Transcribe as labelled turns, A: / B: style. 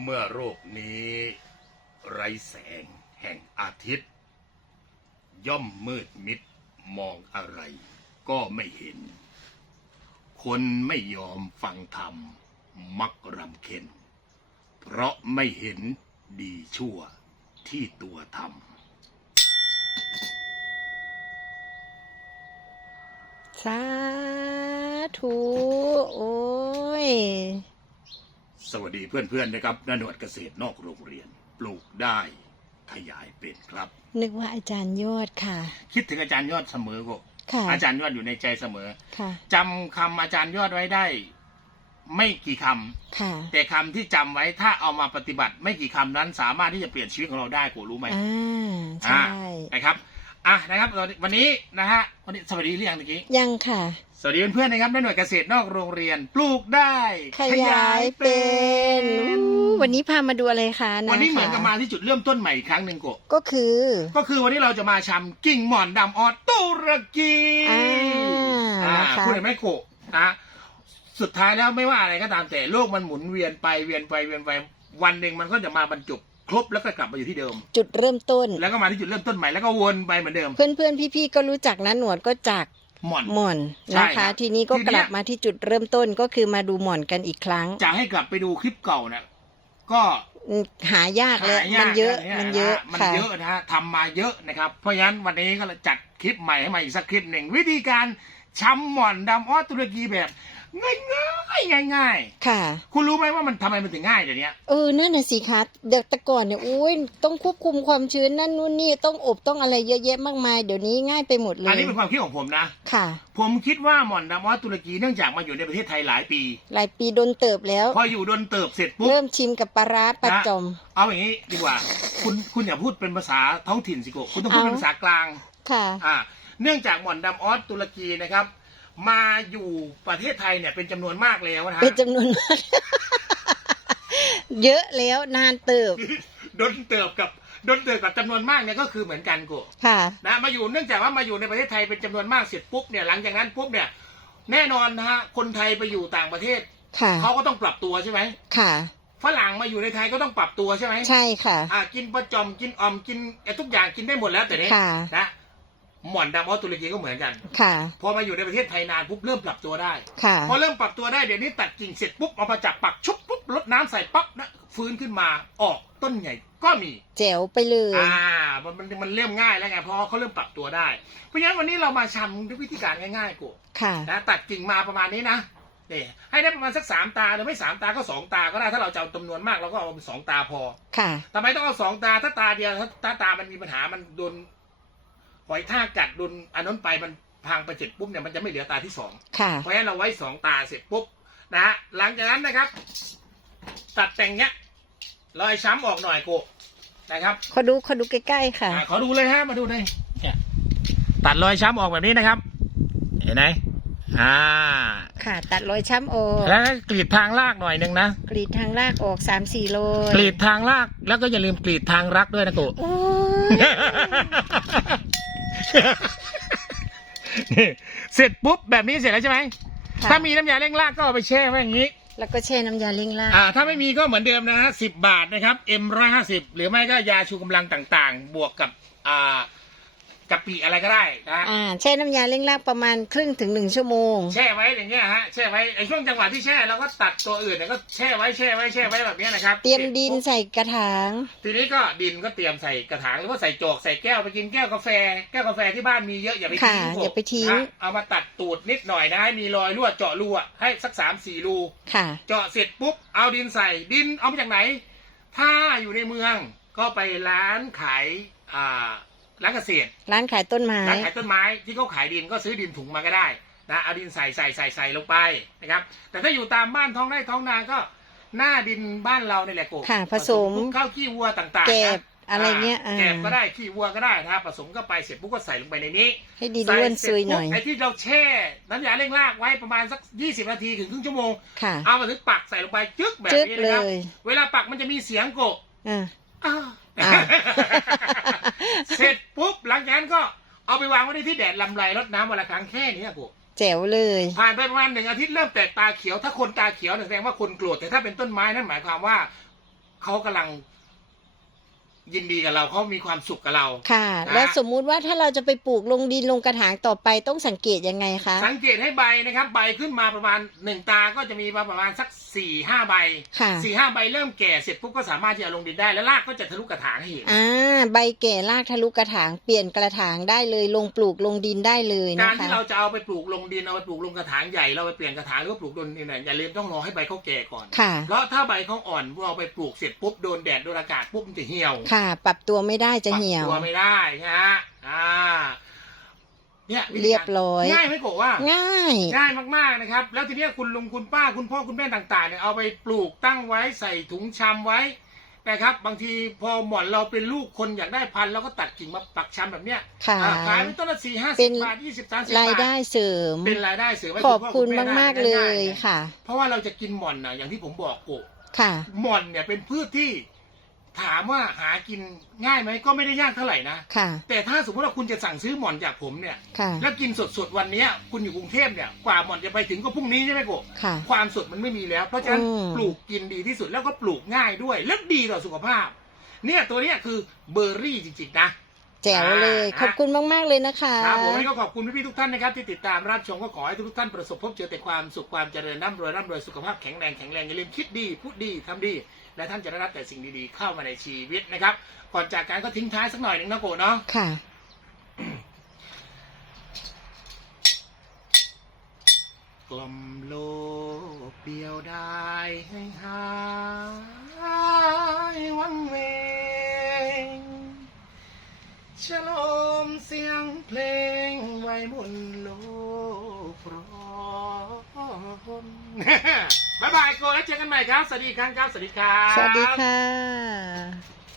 A: เมื่อโรคนี้ ไร้แสงแห่งอาทิตย์ ย่อมมืดมิดมองอะไรก็ไม่เห็น คนไม่ยอมฟังธรรม มักรำเค็น เพราะไม่เห็นดีชั่วที่ตัวทำ
B: สาธุ โอ้ย
A: สวัสดีเพื่อนๆนะครับนหนวดเกษตรนอกโรงเรียน ปลูกได้ขยายเป็นครับ
B: นึกว่าอาจารย์ยอดค่ะ
A: คิดถึงอาจารย์ยอดเสมอก็
B: ค่ะ
A: อาจารย์ยอดอยู่ในใจเสมอ
B: ค่ะ
A: จำคำอาจารย์ยอดไว้ได้ ไม่กี่คำ
B: ค่ะ
A: แต่คำที่จำไว้ถ้าเอามาปฏิบัติ ไม่กี่คำนั้นสามารถที่จะเปลี่ยนชีวิตของเราได้กูรู้ไหม
B: อ่าใช่
A: นะครับ อะนะครับวันนี้นะฮะวันนี้สวัสดีหรือยังเมื่อกี้
B: ยังค่ะ
A: สวัสดีเพื่อนๆนะครับในหน่วยเกษตรนอกโรงเรียน ปลูกได้
B: ขยายเป็นอู้วันนี้พามาดูอะไรคะะ
A: วันนี้เหมือนกับ
B: คะ
A: มาที่จุดเริ่มต้นใหม่อีกครั้งหนึ่งโกะ
B: ก็คือ
A: ก็คือวันนี้เราจะมาชำกิ่งหม่อนดำออตุรกี
B: อ่า
A: อ่า
B: นะคะ
A: คุณเห็นไหมโกะนะสุดท้ายแล้วไม่ว่าอะไรก็ตามแต่โลกมันหมุนเวียนไปเวียนไปเวียนไปวันหนึ่งมันก็จะมาบรรจบครบแล้วก็กลับมาอยู่ที่เดิม
B: จุดเริ่มต้น
A: แล้วก็มาที่จุดเริ่มต้นใหม่แล้วก็วนไปเหมือนเดิม
B: เพื่อนเพื่อนๆพี่ๆก็รู้จักนะหนวดก็จาก
A: หม่อน
B: หม่อน
A: ใช่
B: นะ
A: ครั
B: คะ
A: บ
B: ทีนี้ก็
A: ทีเนี้ย
B: กลับมาที่จุดเริ่มต้นก็คือมาดูหม่อนกันอีกครั้ง
A: จะให้กลับไปดูคลิปเก่าเนี่ยก็
B: อืมหายากเลย
A: หายาก
B: มันเยอะ
A: น
B: มันเยอะ
A: มัน
B: ค่ะ
A: เยอะนะฮะทำมาเยอะนะครับ เพราะฉะนั้นวันนี้ก็เลยจัดคลิปใหม่ให้มาอีกสักคลิปหนึ่งวิธีการชำหม่อนดำออสตุรกีแบบ ง่ายง่ายๆง่าย
B: ค่ะ
A: ๆคุณรู้ไหมว่ามันทำไมมันถึงง่ายเดี๋ยวนี้
B: เออนั่นน่ะสิคะเด็กแต่ก่อนเนี่ยอุ้ยต้องควบคุมความชื้นนั่นนู่นนี่ต้องอบต้องอะไรเยอะแยะมากมายเดี๋ยวนี้ง่ายไปหมดเล
A: อัน
B: ย
A: นี้เป็นความคิดของผมนะ
B: ค่ะ
A: ผมคิดว่าหม่อนดำออสตุรกีเนื่องจากมาอยู่ในประเทศไทยหลายปี
B: หลายปีโดนเติบแล้ว
A: พออยู่โดนเติบเสร็จปุ๊บ
B: เริ่มชิมกับปลาร้าปลา
A: นะ
B: จอม
A: เอาอย่างนี้ดีกว่า คุณคุณอย่าพูดเป็นภาษาท้องถิ่นสิโกะคุณต้องพูด
B: เอา
A: เป็นภาษากลาง
B: ค่ะ
A: อ่า เนื่องจากหม่อนดำออสตุรกีนะครับ มาอยู่ประเทศไทยเนี่ยเป็นจำนวนมากแล้วนะฮะ
B: เป็นจำนวนมาก เยอะแล้วนานเติบ
A: โดนเติบกับโดนเติบกับจำนวนมากเนี่ยก็คือเหมือนกันโกะ
B: ค่ะ
A: นะมาอยู่เนื่องจากว่ามาอยู่ในประเทศไทยเป็นจำนวนมากเสร็จปุ๊บเนี่ยหลังจากนั้นปุ๊บเนี่ย แน่นอนนะฮะคนไทยไปอยู่ต่างประเทศ
B: ค่ะ
A: เขาก็ต้องปรับตัวใช่ไหม
B: ค่ะ
A: ฝรั่งมาอยู่ในไทยก็ต้องปรับตัวใช่ไหม
B: ใช่ค่ะ
A: อ่ากินประจอมกินออมกินไอ้ทุกอย่างกินได้หมดแล้วแต่นี้
B: ค่ะ
A: นะ หม่อนดำออสตุรกีก็เหมือนกัน
B: ค่ะ
A: พอมาอยู่ในประเทศไทยนานปุ๊บเริ่มปรับตัวได้
B: ค่ะ
A: พอเริ่มปรับตัวได้เดี๋ยวนี้ตัดกิ่งเสร็จปุ๊บเอามาจับปักชุบปุ๊บลดน้ำใส่ปั๊บนะฟื้นขึ้นมาออกต้นใหญ่ก็มี
B: แจ๋วไปเลย
A: อ่ามันมันมันเริ่มง่ายแล้วไงเพราะเขาเริ่มปรับตัวได้ เพราะฉะนั้นวันนี้เรามาชำด้วยวิธีการง่ายๆกู
B: ค่ะ
A: นะตัดกิ่งมาประมาณนี้นะนี่ให้ได้ประมาณสักสามตาหรือไม่สามตาก็สองตาก็ได้ถ้าเราจะเอาจำนวนมากเราก็เอาสองตาพอ
B: ค่ะ
A: ทำไมต้องเอาสองตาถ้าตาเดียวถ้าถ้าตามันมีปัญหามันโดน หอยทากกัดโดนอันนั้นไปมันพังไปเสร็จปุ๊บเนี่ยมันจะไม่เหลือตาที่สอง
B: ค่ะ
A: เพราะฉะนั้นเราไว้สองตาเสร็จปุ๊บนะฮะหลังจากนั้นนะครับ ตัดแต่งเนี้ยรอยช้ำออกหน่อยกูนะครับ
B: ขอดูขอดูใกล้ๆค่ะ
A: อ่าขอดูเลยฮะมาดูเลยเนี่ยตัดรอยช้ำออกแบบนี้นะครับ เห็นไหมอ่า
B: ค่ะ ตัดรอยช้ำออก
A: แล้วก็กรีดทางรากหน่อยหนึ่งนะ
B: กรีดทางลากออกสามสี่โล
A: กรีดทางรากแล้วก็อย่าลืมกรีดทางรักด้วยนะกู
B: โอ้ย
A: นี่เสร็จปุ๊บแบบนี้เสร็จแล้วใช่ไหม
B: ค่ะ
A: ถ้ามีน้ำยาเร่งรากก็เอาไปแช่ไว้อย่างนี้
B: แล้วก็แช่น้ำยาเล้งลาก
A: อ่า ถ้าไม่มีก็เหมือนเดิมนะฮะสิบบาทนะครับ M ร้อยห้าสิบหรือไม่ก็ยาชูกำลังต่างๆ บวกกับอ่า กะปิอะไรก็ได้นะฮะ
B: อ่าแช่น้ำยาเล้งลากประมาณครึ่งถึงหนึ่งชั่วโมง
A: แช่ไว้อย่างเงี้ยฮะแช่ไว้ไอ้ช่วงจังหวะที่แช่เราก็ตัดตัวอื่นเนี่ยก็แช่ไว้แช่ไว้แช่ไว้แบบเนี้ยนะครับ
B: เตรียมดินใส่กระถาง
A: ทีนี้ก็ดินก็เตรียมใส่กระถางหรือว่าใส่โจกใส่แก้วไปกินแก้วกาแฟ แก้วกาแฟที่บ้านมีเยอะอย่าไป
B: ค่ะ
A: ทิ้ง
B: อย่าไปทิ้ง
A: นะเอามาตัดตูดนิดหน่อยนะให้มีรอยรั่วเจาะรูอะให้สักสามสี่รู
B: ค่ะ
A: เจาะเสร็จปุ๊บเอาดินใส่ดินเอามาจากไหน ถ้าอยู่ในเมืองก็ไปร้านขายอ่า ร้านเกษตร
B: ร้านขายต้นไม้
A: ร้านขายต้นไม้ที่เขาขายดินก็ซื้อดินถุงมาก็ได้นะเอาดินใส่ใส่ใส่ใส่ลงไปนะครับ แต่ถ้าอยู่ตามบ้านท้องไร่ท้องนาก็หน้าดินบ้านเราเนี่ยแหละโกบ
B: ค่ะผสม
A: คลุกข้าวขี้วัวต่างๆ
B: แก
A: นะ
B: บอะไรเงี้ยอ่า
A: แกบก็ได้ขี้วัวก็ได้นะครับผสมเข้าไปเสร็จปุ๊บก็ใส่ลงไปในนี้
B: ให้ดี
A: ใส่
B: ด้วน
A: เสร็จ
B: ซุยห
A: ปุ๊
B: น่
A: บ
B: อย
A: ไอ้ที่เราแช่น้ำยาเร่งรากไว้ประมาณสักยี่สิบนาทีถึงครึ่งชั่วโมง
B: ค่ะ
A: เอามาถึงปักใส่ลงไปจึ๊กแบบ
B: จึ๊ก
A: นี้นะครับ
B: เลย
A: เวลาปักมันจะมีเสียงโกะ
B: อ่า
A: วางไว้ในที่แดดลำไรรดน้ำวันละครั้งแค่นี้กู
B: แจ๋วเลย
A: ผ่านไปประมาณหนึ่งอาทิตย์เริ่มแตกตาเขียว ถ้าคนตาเขียวเนี่ยแสดงว่าคนโกรธแต่ถ้าเป็นต้นไม้นั่นหมายความว่าเขากำลัง ยินดีกับเราเขามีความสุขกับเรา
B: ค่ะ
A: นะ
B: แล้วสมมุติว่าถ้าเราจะไปปลูกลงดินลงกระถางต่อไปต้องสังเกตยังไงคะ
A: สังเกตให้ใบนะครับ ใบขึ้นมาประมาณหนึ่งตาก็จะมีมาประมาณสักสี่ห้าใบ
B: ค่ะ
A: สี่ห้าใบเริ่มแก่เสร็จปุ๊บก็สามารถที่จะลงดินได้แล้วรากก็จะทะลุกระถางให้เห็น
B: อ่าใบแก่รากทะลุกระถางเปลี่ยนกระถางได้เลยลงปลูกลงดินได้เลย
A: กา
B: นะ
A: รที่
B: คะ
A: เราจะเอาไปปลูกลงดินเอาไปปลูกลงกระถางใหญ่เราไปเปลี่ยนกระถางหรือว่าปลูกลงดินเนี่ยอย่าลืมต้องรอให้ใบเขาแก่ก่อน
B: ค่ะ
A: เพราะถ้าใบเขาอ่อนเราไปปลูกเสร็จปุ๊บโดนแดดโดนอากาศปุ๊บมันจะเหี่ยว
B: ค่ะปรับตัวไม่ได้จะเหี่ยว
A: ปรับตัวไม่ได้นะฮะอ่า เนี่ยวิธีกา
B: เรียบร้อย
A: ง่ายไหมโกะว่า
B: ง่าย
A: ง่ายมากๆนะครับ แล้วทีเนี้ยคุณลุงคุณป้าคุณพ่อคุณแม่ต่างๆเนี่ยเอาไปปลูกตั้งไว้ใส่ถุงชำไว้นะครับ บางทีพอหม่อนเราเป็นลูกคนอยากได้พันธุ์เราก็ตัดกิ่งมาปักชำแบบเนี้ย
B: ค่ะ
A: อ่าขายไปต้นละสี่ห้า
B: เป็
A: สิบ
B: น
A: บาทยี่สิบสามสิบ
B: ราย
A: บาท
B: ได้เสริม
A: เป็นรายได้เสริมให้
B: ขอบ
A: พ่
B: คุณ
A: แได้
B: มาก ๆ เล
A: ง่ายๆ
B: ค่ะ
A: เพราะว่าเราจะกินหม่อนนะอย่างที่ผมบอกโกะ
B: ค่ะ
A: หม่อนเนี่ยเป็นพืชที่ ถามว่าหากินง่ายไหมก็ไม่ได้ยากเท่าไหร่นะ
B: ค่ะ
A: แต่ถ้าสมมติว่าคุณจะสั่งซื้อหม่อนจากผมเนี่ย
B: ค่ะ
A: แล้วกินสดๆวันเนี้ย คุณอยู่กรุงเทพเนี่ยกว่าหม่อนจะไปถึงก็พรุ่งนี้ใช่ไหมโกะ
B: ค่ะ
A: ความสดมันไม่มีแล้ว เพราะฉะนั้น
B: อืม
A: ปลูกกินดีที่สุดแล้วก็ปลูกง่ายด้วยและดีต่อสุขภาพ เนี่ยตัวเนี้ยคือเบอร์รี่จริงๆนะ
B: แจ๋วเลย
A: อ่า
B: ขอบคุณมาก ๆ เลยนะคะ
A: ครับผมวันนี้ก็ขอบคุณพี่ๆทุกท่านนะครับ ที่ติดตามรับชมก็ขอให้ทุกท่านประสบพบเจอแต่ความสุขความเจริญร่ำรวยร่ำรวยสุขภาพแข็งแรงแข็งแรงอย่าลืมคิดดี พูดดีทำดี และท่านจะได้รับแต่สิ่งดีๆเข้ามาในชีวิตนะครับ ก่อนจากการก็ทิ้งท้ายสักหน่อยหนึ่งนะโกะเนาะ
B: ค่ะ
A: กล่อมโลกเดียวได้ให้หายวังเวงฉลมเสียงเพลงไว้บนโลกพร้อ ม บ๊ายบายโกแล้วเจอกันใหม่ครับ สวัสดีครับ สวัสดีครับ
B: สวัสดีค่ะ